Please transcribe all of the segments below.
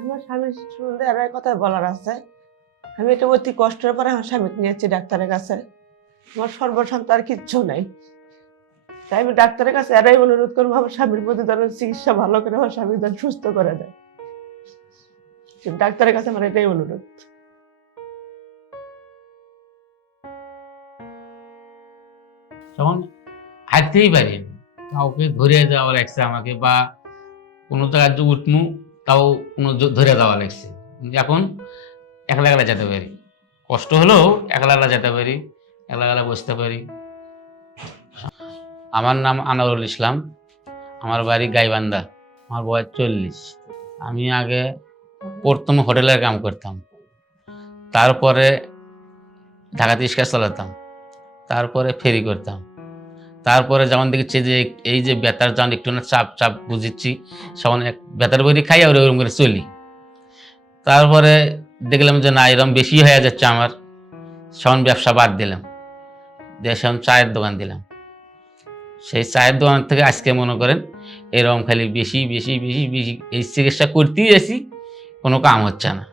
আমার স্বামীর সম্বন্ধে আর কথা বলার আছে। আমি এটা অতি কষ্টের পরে আমার স্বামীকে নিয়েছি ডাক্তারের কাছে। আমার সর্বশান্ত আর কিচ্ছু নাই। তাই আমি ডাক্তারের কাছে এরাই অনুরোধ করব আমার স্বামীর প্রতি ধরেন চিকিৎসা ভালো করে আমার স্বামী যেন সুস্থ করে দেয়। ডাক্তারের কাছে আমার এটাই অনুরোধ। তখন হাঁটতেই পারি। কাউকে ধরে যাওয়া লাগছে আমাকে বা কোনো জায়গায় উঠমু তাও কোনো ধরে যাওয়া লাগছে। এখন একলা একলা যেতে পারি। কষ্ট হলেও একলা একলা যেতে পারি, একলা একলা বসতে পারি। আমার নাম আনারুল ইসলাম, আমার বাড়ি গাইবান্ধা, আমার বয়স চল্লিশ। আমি আগে প্রথম হোটেলের কাম করতাম। তারপরে ঢাকাতে ইস্কা চালাতাম। তারপরে ফেরি করতাম। তারপরে যেমন দেখছি যে এই যে বেতার যখন একটু না চাপ চাপ বুঝিচ্ছি সেমন এক বেতার বই খাই আর ওরকম করে চলি। তারপরে দেখলাম যে না, এরকম বেশি হয়ে যাচ্ছে আমার। সেমন ব্যবসা বাদ দিলাম। দিয়ে সেমন চায়ের দোকান দিলাম। সেই চায়ের দোকান থেকে আজকে মনে করেন, এরকম খালি বেশি বেশি বেশি বেশি এই চিকিৎসা করতেই আছি, কোনো কাম হচ্ছে না।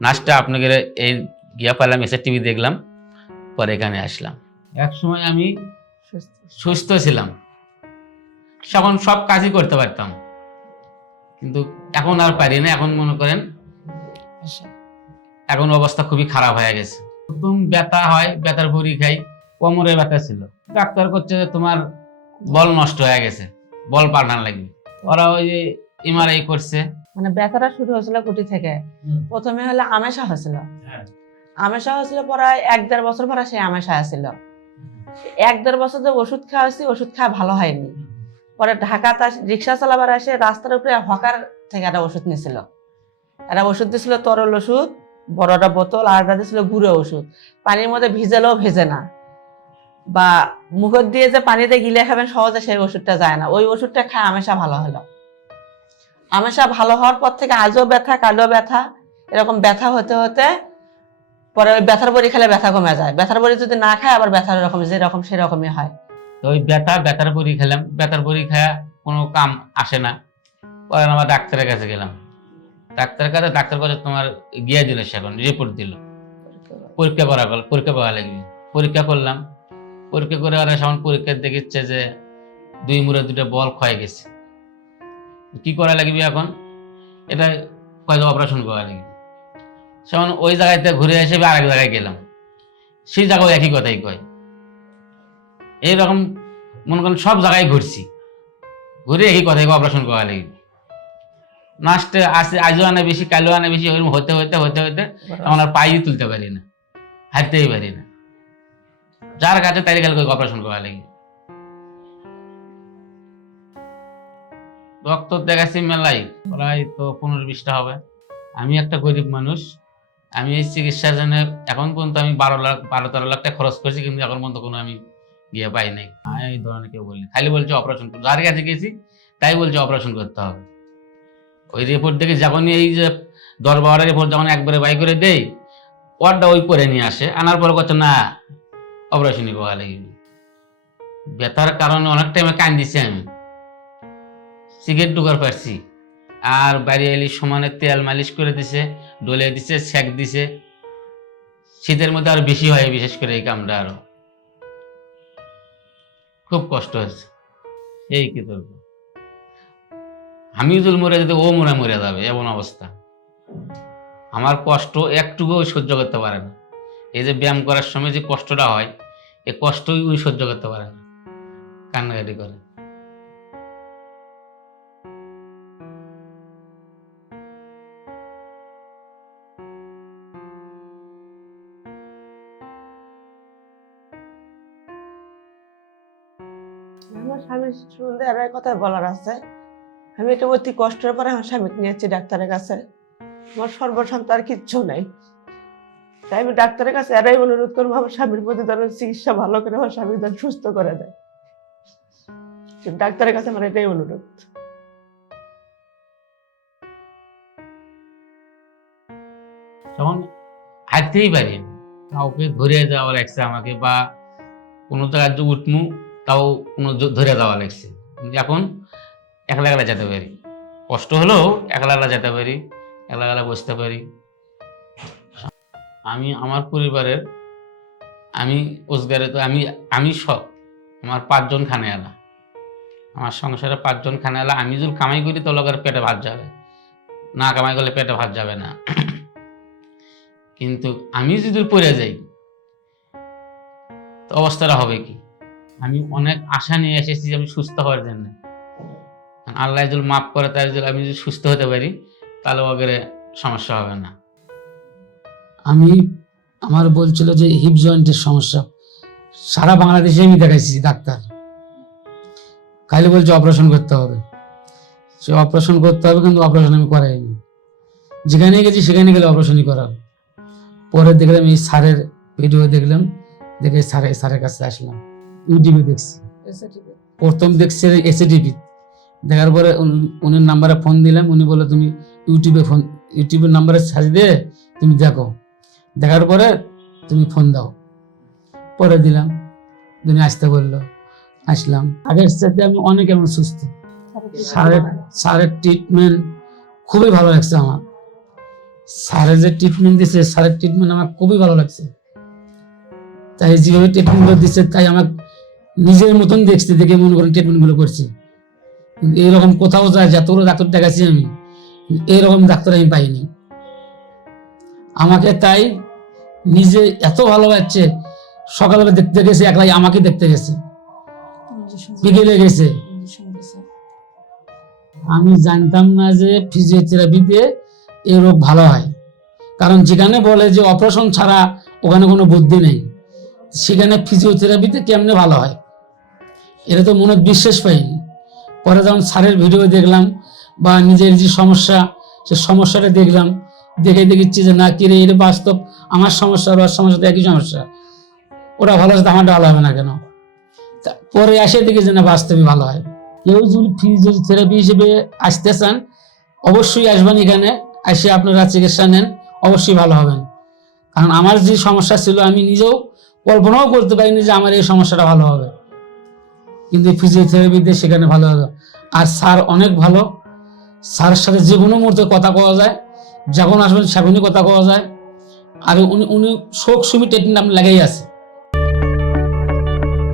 নাচটা আপনাকে এই গিয়া পেলাম এসে টিভি দেখলাম, পরে এখানে আসলাম। এক সময় আমি সুস্থ ছিলাম। তখন সব কাজই করতে পারতাম। কিন্তু এখন আর পারি না এখন মনে করেন এখন অবস্থা খুবই খারাপ হয়ে গেছে। প্রথম ব্যথা হয় ব্যথার বড়ি খাই কোমরে ব্যথা ছিল। ডাক্তার করছে যে তোমার বল নষ্ট হয়ে গেছে বল পাল্টান লাগবে। ওরা ওই যে এমআরআই করছে। মানে ব্যথাটা শুরু হয়েছিল কুটি থেকে। প্রথমে হলে আমেশা হয়েছিল। আমেশা হয়েছিল পরে এক দেড় বছর পরে সেই আমেশা আসছিল এক দেড় বছর যে ওষুধ খাওয়া হয়েছি ওষুধ খাওয়া ভালো হয়নি। পরে ঢাকাতে আস- রিক্সা চালাবার আসে, রাস্তার উপরে হকার থেকে একটা ওষুধ নিয়েছিল। একটা ওষুধ দিয়েছিল তরল ওষুধ বড়টা বোতল, আর একটা দিয়েছিল গুঁড়ো ওষুধ। পানির মধ্যে ভিজেলেও ভেজে না। বা মুখের দিয়ে যে পানিতে গিলে খাবেন, সহজে সেই ওষুধটা যায় না। ওই ওষুধটা খায় আমেশা ভালো হলো। আমেশা ভালো হওয়ার পর থেকে আজও ব্যথা কালো ব্যথা, এরকম ব্যথা হতে হতে পরে ওই ব্যথার বড়ি খেলে ব্যথা কমে যায়। ব্যথার বড়ি যদি না খায়, আবার ব্যথার এরকম, যেরকম সেরকমই হয়। তো ওই ব্যথা, ব্যথার বড়ি খেলাম। ব্যথার বড়ি খায়া কোনো কাম আসে না। পরে আমার ডাক্তারের কাছে গেলাম। ডাক্তারের কাছে, ডাক্তার কাছে তোমার গিয়ে দিল সে এখন রিপোর্ট দিল। পরীক্ষা করা গেল, পরীক্ষা করা লাগবে। পরীক্ষা করলাম। পরীক্ষা করে ওরা সেমন পরীক্ষা দেখিচ্ছে যে দুই মুড়ে দুটো বল ক্ষয়ে গেছে। কি করা লাগবে এখন? এটা কয়েক অপারেশন করা লাগবে। সেমন ওই জায়গাতে ঘুরে এসে আরেক জায়গায় গেলাম। সেই জায়গায় একই কথাই কয়। এইরকম মনে করেন সব জায়গায় ঘুরছি। ঘুরে একই কথাই অপারেশন করা লাগবে নাচতে আসে আজও আনে বেশি কালো আনে বেশি ওইরকম হতে হতে হতে হতে আর পাই তুলতে পারি না হাঁটতেই পারি না। যার কাছে তাই গেলে অপারেশন করা লাগে। ডক্টর দেখাচ্ছি মেলাই প্রায় তো পনেরো বিশটা হবে। আমি একটা গরিব মানুষ আমি এই চিকিৎসার জন্য এখন পর্যন্ত আমি বারো লাখ, বারো তেরো লাখ টাকা খরচ করেছি, কিন্তু এখন পর্যন্ত কোনো আমি ইয়ে পাই নাই। এই ধরনের কেউ বলি খালি বলছে অপারেশন যার কাছে গেছি, তাই বলছে অপারেশন করতে হবে। ওই রিপোর্ট দেখে যখনই এই যে দশ বারোটা রিপোর্ট যখন একবারে বাই করে দেই ওয়ার্ডটা ওই করে নিয়ে আসে। আনার পর করছে, না অপারেশনই করা লাগবে ব্যথার কারণে অনেক টাইমে কান্দিছি আমি। সিগারেট ঢুকার পারছি। আর বাইরে এলি সমানে তেল মালিশ করে দিছে। ডলে দিছে, সেক দিছে। শীতের মধ্যে আরও বেশি হয়, বিশেষ করে এই কামটা আরও। খুব কষ্ট হয়েছে। এই কি করব আমি যদি মরে যেতে ও মরে মরে যাবে, এমন অবস্থা। আমার কষ্ট একটুকুও সহ্য করতে পারে না। এই যে ব্যায়াম করার সময় যে কষ্টটা হয় এই কষ্টই ওই সহ্য করতে পারে না। কান্নাকাটি করে। আমার স্বামীর সম্বন্ধে আর কথা বলার আছে। আমি এটা অতি কষ্টের পরে আমার স্বামীকে নিয়েছি ডাক্তারের কাছে। আমার সর্বশান্ত আর কিচ্ছু নাই। তাই আমি ডাক্তারের কাছে এরাই অনুরোধ করব, আমার স্বামীর প্রতি ধরেন চিকিৎসা ভালো করে আমার স্বামী যেন সুস্থ করে দেয়। ডাক্তারের কাছে আমার এটাই অনুরোধ। তখন হাঁটতেই পারি। কাউকে ধরে যাওয়া লাগছে আমাকে বা কোনো জায়গায় উঠমু তাও কোনো ধরে যাওয়া লাগছে এখন একলা একলা যেতে পারি। কষ্ট হলেও একলা একলা যেতে পারি এলাকালা বসতে পারি। আমি, আমার পরিবারের, আমি রোজগারে তো আমি আমি সব আমার পাঁচজন খানে এলা আমার সংসারে পাঁচজন খানে এলা আমি যদি কামাই করি তো লোকের পেটে ভাত যাবে। না কামাই করলে পেটে ভাত যাবে না। কিন্তু আমি যদি পড়ে যাই, তো অবস্থাটা হবে কি? আমি অনেক আশা নিয়ে এসেছি যে আমি সুস্থ হওয়ার জন্য। আল্লাহ যদি মাফ করে তাই যদি আমি যদি সুস্থ হতে পারি, তাহলে ওগেরে সমস্যা হবে না। আমি, আমার বলছিল যে হিপ জয়েন্টের সমস্যা। সারা বাংলাদেশে আমি দেখাইছি ডাক্তার। খালি বলছে অপারেশন করতে হবে। সে অপারেশন করতে হবে, কিন্তু অপারেশন আমি করাইনি। যেখানে গেছি, সেখানে গেলে অপারেশনই করা পরে দেখলাম এই স্যারের ভিডিও দেখলাম, দেখে স্যারের স্যারের কাছে আসলাম। ইউটিউবে দেখছি। প্রথম দেখছি এসএডিপি দেখার পরে উনি- নাম্বারে ফোন দিলাম উনি বলে তুমি ইউটিউবে ফোন ইউটিউবের নাম্বারে সার্চ দিয়ে তুমি দেখো। দেখার পরে তুমি ফোন দাও। পরে দিলাম। তুমি আসতে বলল আসলাম। আগের সাথে আমি অনেক এমন সুস্থ। স্যারের স্যারের ট্রিটমেন্ট খুবই ভালো লাগছে আমার। স্যারের যে ট্রিটমেন্ট দিছে স্যারের ট্রিটমেন্ট আমার খুবই ভালো লাগছে। তাই যেভাবে ট্রিটমেন্টগুলো দিচ্ছে তাই আমার নিজের মতন দেখছি দেখে মনে করেন ট্রিটমেন্টগুলো করছি। এইরকম কোথাও যায়, যতগুলো ডাক্তার দেখাচ্ছি আমি, এইরকম ডাক্তার আমি পাইনি। আমাকে তাই নিজে এত ভালো লাগছে সকালবেলা দেখতে গেছে একলাই আমাকে দেখতে গেছে। বিকেলে গেছে। আমি জানতাম না যে ফিজিওথেরাপিতে এই রোগ ভালো হয়। কারণ যেখানে বলে যে অপারেশন ছাড়া ওখানে কোনো বুদ্ধি নেই। সেখানে ফিজিওথেরাপিতে কেমনে ভালো হয়? এটা তো মনে বিশ্বাস পাইনি পরে যখন স্যারের ভিডিও দেখলাম বা নিজের যে সমস্যা, সে সমস্যাটা দেখলাম, দেখে দেখেছি যে না কিরে এটা বাস্তব। আমার সমস্যা ওর সমস্যা তো একই সমস্যা। ওরা ভালো আছে আমারটা ভালো হবে না কেন? পরে আসে দেখি যে না বাস্তবে ভালো হয়। কেউ যদি ফিজিওথেরাপি হিসেবে আসতে চান, অবশ্যই আসবেন এখানে। এসে আপনারা চিকিৎসা নেন, অবশ্যই ভালো হবেন। কারণ আমার যে সমস্যা ছিল, আমি নিজেও কল্পনাও করতে পারিনি যে আমার এই সমস্যাটা ভালো হবে। কিন্তু ফিজিওথেরাপিতে সেখানে ভালো হবে আর স্যার অনেক ভালো। স্যারের সাথে যে কোনো মুহূর্তে কথা কওয়া যায়। যখন আসবেন সেখানে কথা কওয়া যায়। আর উনি উনি শোক সুমি ট্রিটমেন্ট আপনি লাগাই আছে।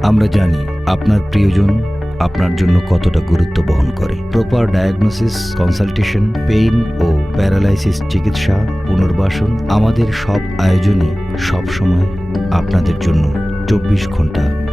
আমরা জানি আপনার প্রিয়জন আপনার জন্য কতটা গুরুত্ব বহন করে। প্রপার ডায়াগনোসিস কনসালটেশন পেইন ও প্যারালাইসিস চিকিৎসা, পুনর্বাসন আমাদের সব আয়োজনই সবসময় আপনাদের জন্য চব্বিশ ঘণ্টা